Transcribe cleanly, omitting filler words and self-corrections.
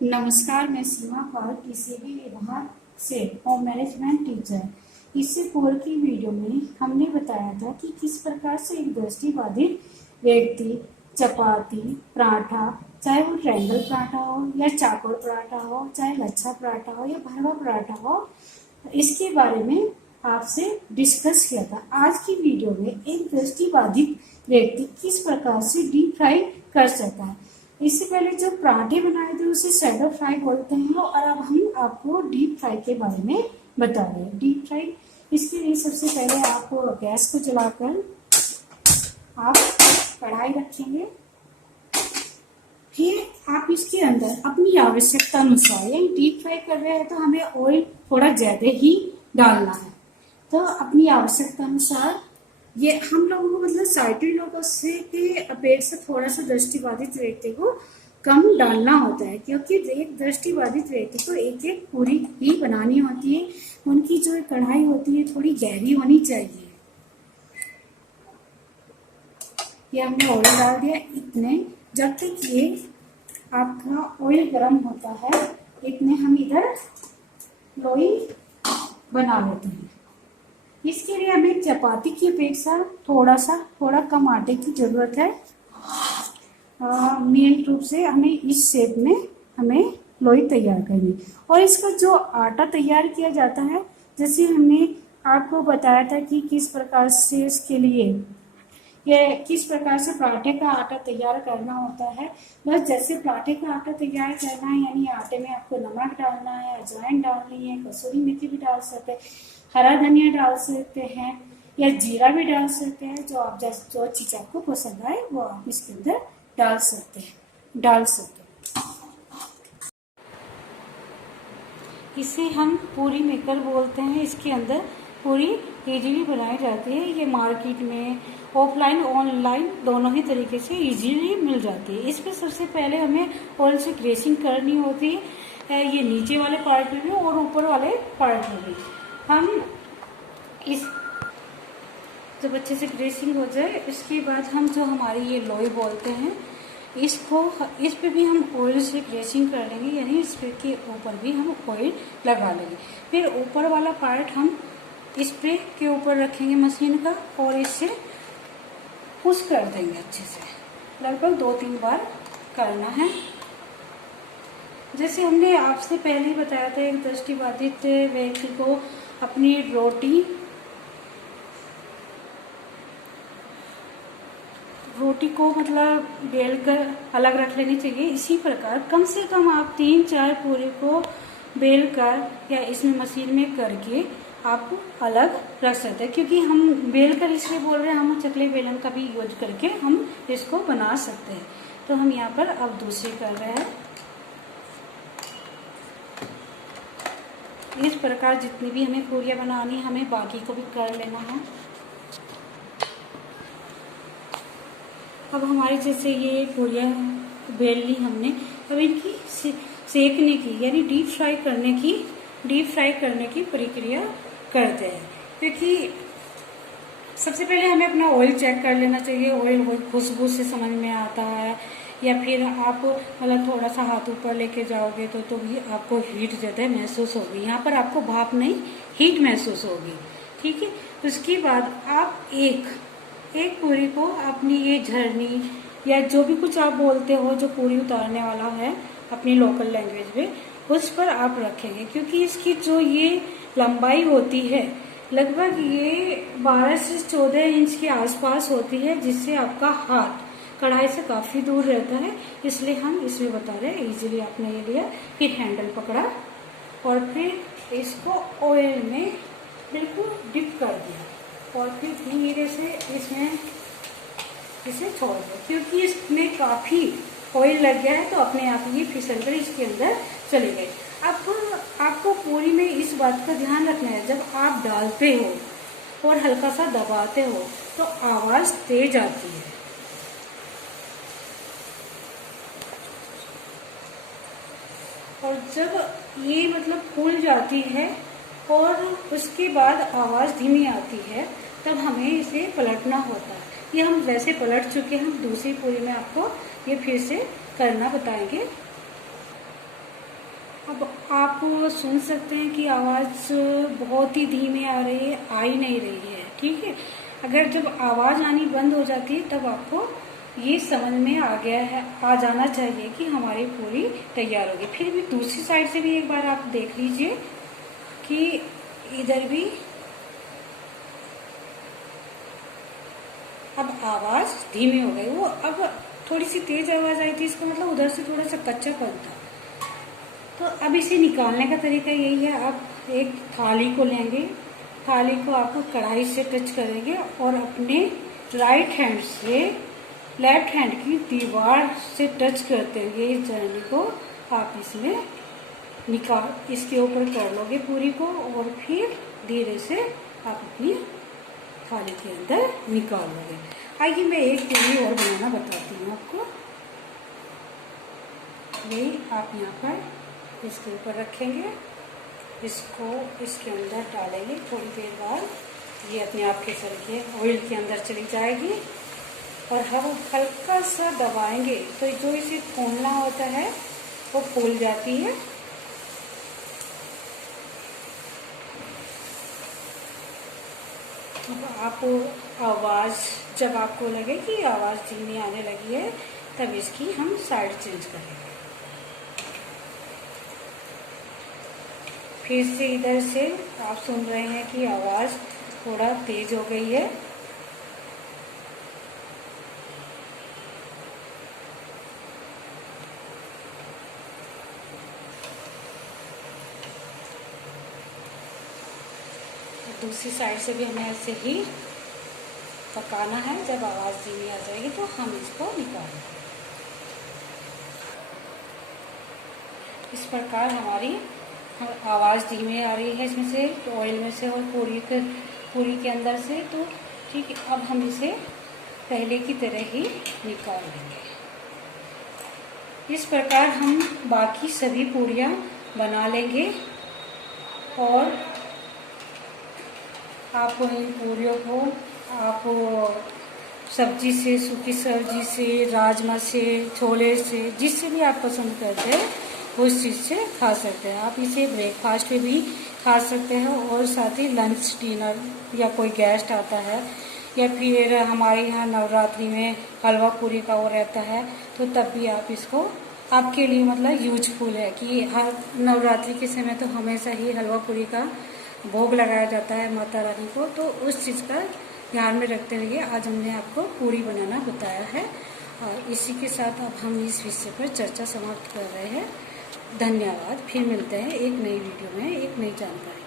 नमस्कार, मैं सीमा पाल पीसीबी विभाग से होम मैनेजमेंट टीचर। इससे पूर्व की वीडियो में हमने बताया था कि किस प्रकार से एक दृष्टिबाधित व्यक्ति चपाती पराठा, चाहे वो ट्रायंगल पराठा हो या चाकोर पराठा हो, चाहे लच्छा पराठा हो या भरवा पराठा हो, इसके बारे में आपसे डिस्कस किया था। आज की वीडियो में एक दृष्टिबाधित व्यक्ति किस प्रकार से डीप फ्राई कर सकता है। इससे पहले जो पराठे बनाए थे उसे शैडो फ्राई बोलते हैं, और अब हम आपको डीप फ्राई के बारे में बता रहे हैं। डीप फ्राई इसके लिए सबसे पहले आप गैस को जलाकर आप कढ़ाई रखेंगे। फिर आप इसके अंदर अपनी आवश्यकता अनुसार, यानी डीप फ्राई कर रहे हैं तो हमें ऑयल थोड़ा ज्यादा ही डालना है, तो अपनी आवश्यकता अनुसार। ये हम लोगों को मतलब साइटेड लोगों से के अपेक्षा थोड़ा सा दृष्टिबाधित व्यक्ति को कम डालना होता है, क्योंकि एक दृष्टिबाधित व्यक्ति को एक एक पूरी ही बनानी होती है। उनकी जो कढ़ाई होती है थोड़ी गहरी होनी चाहिए। ये हमने ऑयल डाल दिया। इतने जब तक ये आपका ऑयल गर्म होता है, इतने हम इधर लोई बना लेते हैं। इसके लिए हमें चपाती की अपेक्षा थोड़ा कम आटे की जरूरत है। मेन रूप से हमें इस शेप में हमें लोई तैयार करनी। और इसका जो आटा तैयार किया जाता है, जैसे हमने आपको बताया था कि किस प्रकार से इसके लिए किस प्रकार से पराठे का आटा तैयार करना होता है। बस जैसे पराठे का आटा तैयार करना है, यानी आटे में आपको नमक डालना है, अजवाइन डालनी है, कसूरी मेथी भी डाल सकते हैं, हरा धनिया डाल सकते हैं, या जीरा भी डाल सकते हैं। जो चीज आपको पसंद आए वो आप इसके अंदर डाल सकते हैं। इसे हम पूरी मेकर बोलते हैं। इसके अंदर पूरी इजीली बनाई जाती है। ये मार्केट में ऑफलाइन ऑनलाइन दोनों ही तरीके से इजीली मिल जाती है। इसमें सबसे पहले हमें ऑयल से ग्रेसिंग करनी होती है, ये नीचे वाले पार्ट में भी और ऊपर वाले पार्ट में भी। हम इस जब अच्छे से ग्रेसिंग हो जाए, इसके बाद हम जो हमारी ये लोई बोलते हैं, इस पे भी हम ऑयल से ग्रेसिंग कर लेंगे, यानी इस पे के ऊपर भी हम ऑयल लगा लेंगे। फिर ऊपर वाला पार्ट हम इस पे के ऊपर रखेंगे मशीन का, और इससे पुश कर देंगे अच्छे से। लगभग 2-3 बार करना है। जैसे हमने आपसे पहले ही बताया था, एक दृष्टिबाधित व्यक्ति को अपनी रोटी को मतलब बेल कर अलग रख लेनी चाहिए। इसी प्रकार कम से कम आप 3-4 पूरी को बेल कर या इसमें मशीन में करके आप अलग रख सकते हैं। क्योंकि हम बेल कर इसलिए बोल रहे हैं, हम चकले बेलन का भी यूज करके हम इसको बना सकते हैं। तो हम यहाँ पर अब दूसरी कर रहे हैं। इस प्रकार जितनी भी हमें पूरियां बनानी, हमें बाकी को भी कर लेना है। अब हमारे जैसे ये पूरियां बेल ली हमने, अब इनकी सेकने की यानी डीप फ्राई करने की प्रक्रिया करते हैं। क्योंकि सबसे पहले हमें अपना ऑयल चेक कर लेना चाहिए। ऑयल खुशबू से समझ में आता है, या फिर आप मतलब थोड़ा सा हाथ ऊपर लेके जाओगे तो भी आपको हीट ज़्यादा महसूस होगी। यहाँ पर आपको भाप नहीं, हीट महसूस होगी। ठीक है। तो उसके बाद आप एक पूरी को अपनी ये झरनी या जो भी कुछ आप बोलते हो, जो पूरी उतारने वाला है अपनी लोकल लैंग्वेज में, उस पर आप रखेंगे। क्योंकि इसकी जो ये लंबाई होती है, लगभग ये 12 से 14 इंच के आसपास होती है, जिससे आपका हाथ कढ़ाई से काफी दूर रहता है। इसलिए हम इसमें बता रहे हैं। इजीली आपने ये लिया, फिर हैंडल पकड़ा और फिर इसको ऑयल में बिल्कुल डिप कर दिया, और फिर धीरे से इसमें इसे छोड़ दिया। क्योंकि इसमें काफी ऑयल लग गया है, तो अपने आप ये फिसल कर इसके अंदर चले गए। अब आपको पूरी में इस बात का ध्यान रखना है, जब आप डालते हो और हल्का सा दबाते हो तो आवाज तेज आती है। और जब ये मतलब फूल जाती है और उसके बाद आवाज धीमी आती है, तब हमें इसे पलटना होता है। ये हम वैसे पलट चुके हैं, हम दूसरी पूरी में आपको ये फिर से करना बताएंगे। अब आप सुन सकते हैं कि आवाज़ बहुत ही धीमी आ रही है, आ ही नहीं रही है। ठीक है, अगर जब आवाज़ आनी बंद हो जाती है तब आपको ये समझ में आ गया है, आ जाना चाहिए कि हमारी पूरी तैयार होगी। फिर भी दूसरी साइड से भी एक बार आप देख लीजिए कि इधर भी अब आवाज़ धीमी हो गई। वो अब थोड़ी सी तेज आवाज़ आई थी, इसका मतलब उधर से थोड़ा सा कच्चापन था। तो अब इसे निकालने का तरीका यही है, आप एक थाली को लेंगे, थाली को आप कढ़ाई से टच करेंगे और अपने राइट हैंड से लेफ्ट हैंड की दीवार से टच करते हुए इस जर्नी को आप इसमें निकाल, इसके ऊपर कर लोगे पूरी को, और फिर धीरे से आप अपनी थाली के अंदर निकाल लोगे। आइए मैं एक पूरी और बनाना बताती हूँ आपको। यही आप यहाँ पर इसके ऊपर रखेंगे, इसको इसके अंदर डालेंगे। थोड़ी देर बाद ये अपने आप के चल के ऑयल के अंदर चली जाएगी और हम हल्का सा दबाएंगे तो जो इसे फूलना होता है वो फूल जाती है। आप आवाज़ जब आपको लगे कि आवाज़ धीमी आने लगी है तब इसकी हम साइड चेंज करेंगे। फिर से इधर से आप सुन रहे हैं कि आवाज़ थोड़ा तेज हो गई है। दूसरी साइड से भी हमें ऐसे ही पकाना है। जब आवाज़ धीमी आ जाएगी तो हम इसको निकालेंगे। इस प्रकार हमारी आवाज़ धीमी आ रही है इसमें से, ऑयल में से और पूरी के अंदर से। तो ठीक है, अब हम इसे पहले की तरह ही निकाल लेंगे। इस प्रकार हम बाकी सभी पूरियाँ बना लेंगे और आप इन पूरियों को आप सब्जी से, सूखी सब्जी से, राजमा से, छोले से, जिससे भी आप पसंद करते हैं उस चीज़ से खा सकते हैं। आप इसे ब्रेकफास्ट में भी खा सकते हैं और साथ ही लंच, डिनर, या कोई गेस्ट आता है या फिर हमारे यहाँ नवरात्रि में हलवा पूरी का वो रहता है तो तब भी आप इसको, आपके लिए मतलब यूजफुल है कि हर नवरात्रि के समय तो हमेशा ही हलवा पूरी का भोग लगाया जाता है माता रानी को। तो उस चीज़ का ध्यान में रखते हुए आज हमने आपको पूरी बनाना बताया है। और इसी के साथ अब हम इस विषय पर चर्चा समाप्त कर रहे हैं। धन्यवाद। फिर मिलते हैं एक नई वीडियो में एक नई जानकारी।